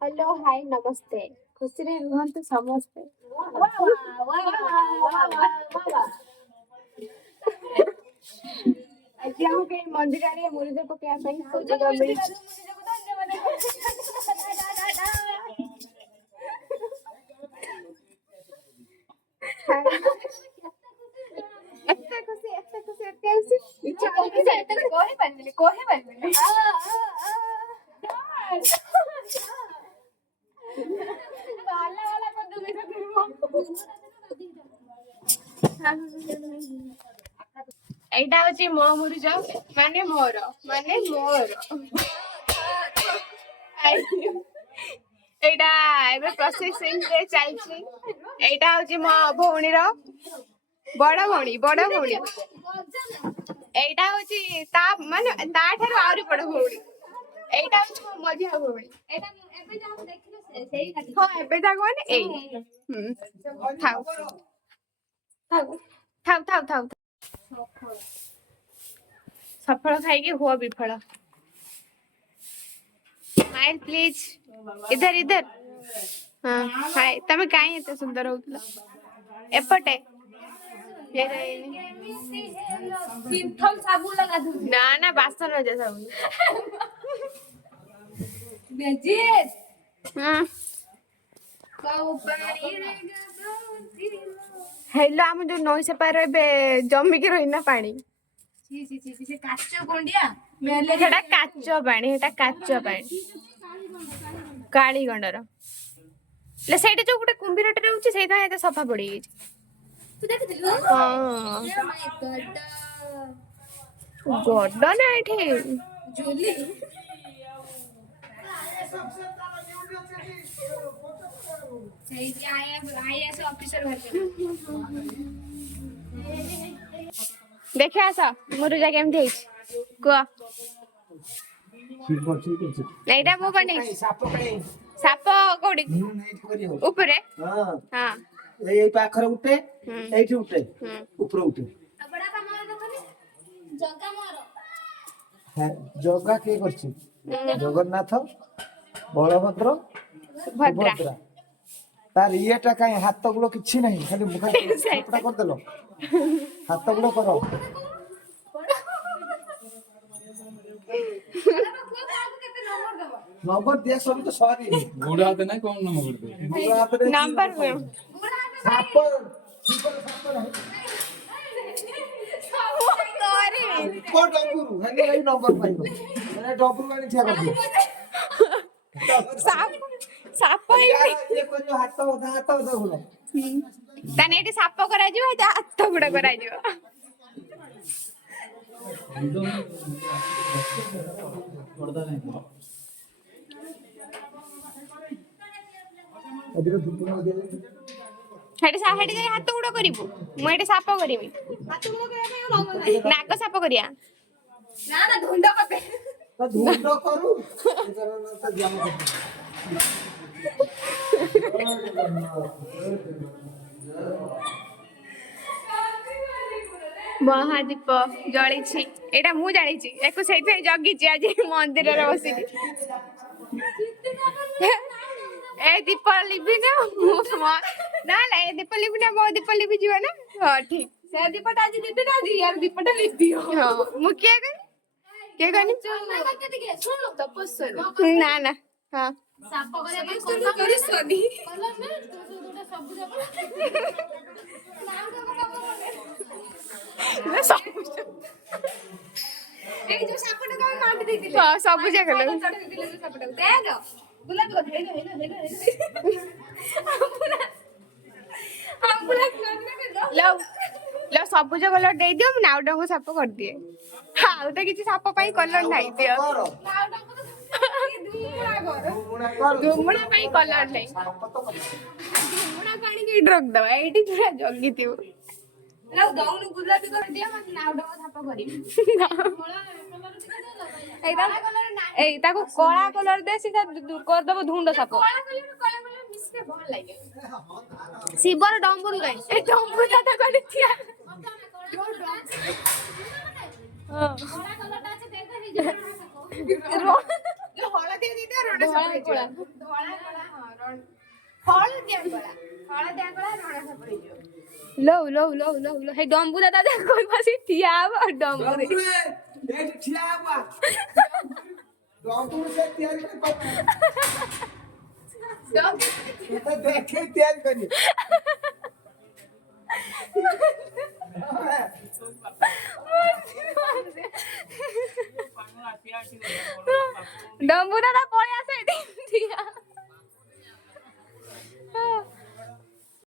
hello hi नमस्ते खुशी रे रुहंतु समस्ते आज हम के मंदिर रे मुरुज पकेया ପାଇଁ ସୁଯୋଗ ମିଳିଛି ଏତେ ଖୁସି ଇଚ୍ଛା ହଉଛି ଏତେ କହି ପାରିବିନି ବାଲା ବାଲା କରିଦେବି এইটা হচ্ছে ମୋ ମୁରୁଜ ମାନେ ମୋର এইটা ଏବେ ପ୍ରୋସେସିଂ ରେ ଚାଲିଛି এইটা ହଉଛି ମୋ ଭଉଣୀର ବଡ ଭଉଣୀ এইটা ହଉଛି ତା ମାନେ ତା ଠାରୁ ଆହୁରି ବଡ ଭଉଣୀ এইটা ହଉଛି ମୋ ମଝିଆ ଭଉଣୀ ହଁ ଏବେ ଯାକ ମାନେ ଏଇ ଥାଉ ଥାଉ ଥାଉ ଥାଉ ସଫଳ ଖାଇକି हुआ विफल स्माइल प्लीज इधर इधर हाँ हाय तमे काई एते सुंदर होतला एपटे सिंथल साबुन लगा दू ना ना बासन में जैसा साबुन बेजेस हां हेलो हम जो नई से पार बे जमी के रहिना पानी से काच गोंडिया मेले हेटा काच पानी काली गंडर ले सेठी जो गुटे कुंभीरटे रहउची सेथा एते सफा पड़ी गई तू देखिथिलु हां ओ माय गॉड ना एठी जुली सही आईएएस ऑफिसर भर देखे आसा मुरुजा केमती है को एटा मो बने साप कोडी ऊपर हां हां ए पाखर उठे एठी उठे ऊपर उठे बड़ा का मोर देखनी जगा मोर जगा के करछि जगन्नाथ बलभद्र सुभद्रा तार इटा कहीं हाथ गुलो किछि नहीं खाली मुखा छपड़ा कर देलो हाथ गुलो करो नंबर दिया सब तो सॉरी गुड़ा हाथ नहीं कौन नंबर दे गुड़ा हाथ नंबर में साप सॉरी को डबुरु हने नहीं नंबर पाइबो मैंने डबुरु वाली ठिया कर दियो साप साप ये कोन हाथ गुलो तने एटी साप करा जिवो ए हाथ गुडा करा जिवो पड़दा नहीं अभी तो धुपुना दे हेटी जाय हाथ गुडा करिवो मु एटी साप करिवि हाथ गुडा करे नाक साप करिया ना ना धुंड पके तो धुंड करू तो जाम महादीप जली एटा मु जानी एको से जगी आज मंदिर बसी ए दीप लिबी ना ना ए दीप लिबी ना मो दीप लिबी जीवा ना हां ठीक से दीपटा आज लिबी ना यार दीपटा लिबी हां मु के गनी सुन लो तपस्या ना ना हां साप करे करी सोनी कलर में दुटा सब जब नाम का सबुज ए जो सापटा का माटी देतिले हां सबुज कलर चढ़ देतिले जो सापटा देख गुलाब को हेलो लो लो सबुज कलर दे दियो मैं नाउडा को साप कर दिए हां तो किछि साप पई कलर नाही दियो धुमुड़ा पाई कलर नहीं धुमुड़ा पानी के ड्रग दवा एटी तुरा जगी थिउ लो दौनु गुलाबी कर दिया मत नाउडा को थाप करी ए ताको कोला कलर दे सीधा कर दबो धुंड साप कोला कलर मिसके भल लागे शिवर डंबुरु गई ए डंबुरु दादा करे थिया हां कोला कलर ता আছে देखो ହଳଦିଆ ଦିଟା ରଣା ସାପ ହେଇଯିବ ଧଳା କଳା ହଳଦିଆ କଳା ରଣା ସାପ ହେଇଯିବ लो लो लो लो लो हे डम्बू दादा दे कोई पासी ठिया अब डम्बू रे ए ठिया हुआ डम्बू से तैयारी कर तो देखे तैयारी करिए डम्बू दादा पळे आस